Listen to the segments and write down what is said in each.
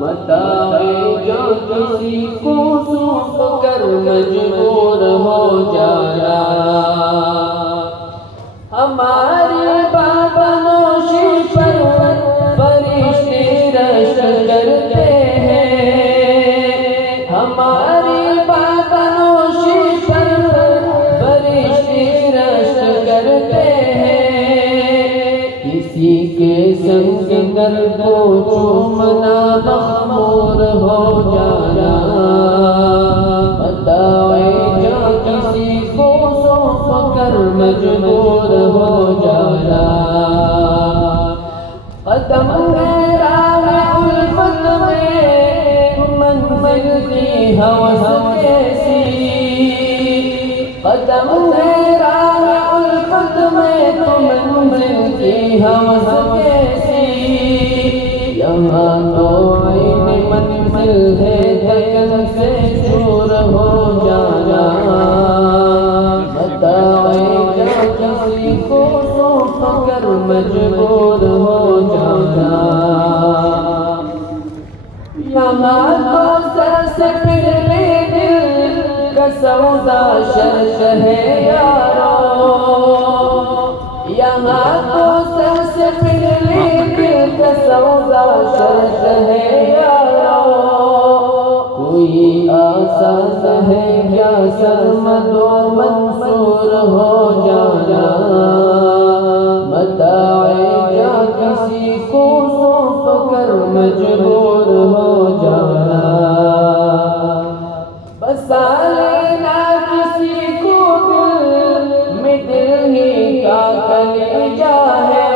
بتائے جو کسی کو سونپ کر مجبور ہو جانا، ہماری بابنوشی پر فرشتے رشک کرتے ہیں، ہماری بابنوشی پر فرشتے رشک کرتے ہیں، کسی کے سنگ در کو چومنا مخمور ہو جانا، بتائے جو کسی کو سونپ کر مجبور ہو جانا، قدم ہے راہ الفت میں منزل کی ہوس کیسی، قدم ہے راہ الفت میں منزل کی ہوس کیسی، یہاں تو عین منزل ہے دکن سے دور ہو جانا، بتائے جو کسی کو سونپ کر مجبور ہو جانا، یہاں تو سر سے پہلے دل کا سودا شرط ہے یارو، یہاں تو سر سے پہلے دل کا سودا شرط ہے یارو، کوئی آسان ہے کیا سرمد و منصور ہو جانا، بتائے جو کسی کو سونپ کر مجبور ہو جانا، بسا لینا کسی کو دل میں دل ہی کا کلیجہ ہے،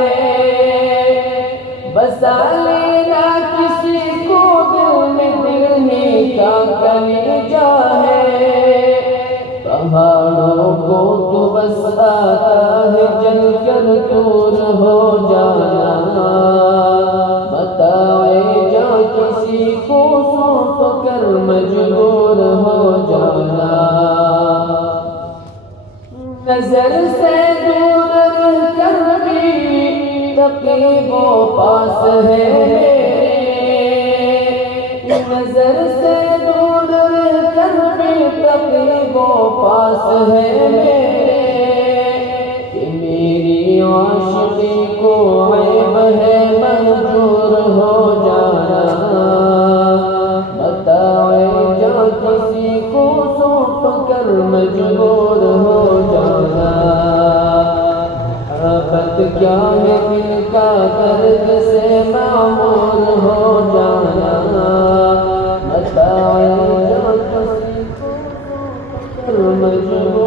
بسا لینا کسی کو دل میں دل ہی کا کلیجہ ہے، پہاڑوں کو تو بس آتا ہے جل کر دور ہو جانا، بتائے جو کسی کو سونپ کر مجبور ہو جانا، نظر سے دور رہ کر بھی تقریب و پاس ہے میرے، نظر سے دور رہ کر بھی تقریب و پاس ہے میرے، کہ میری عاشقی کو عیب ہے منظور ہو جانا، بتائے جو کسی کو سونپ کر مجبور ہو جانا، آفت کیا ہے دل کا درد سے معمور ہو جانا، بتائے جو کسی کو سونپ کر مجبور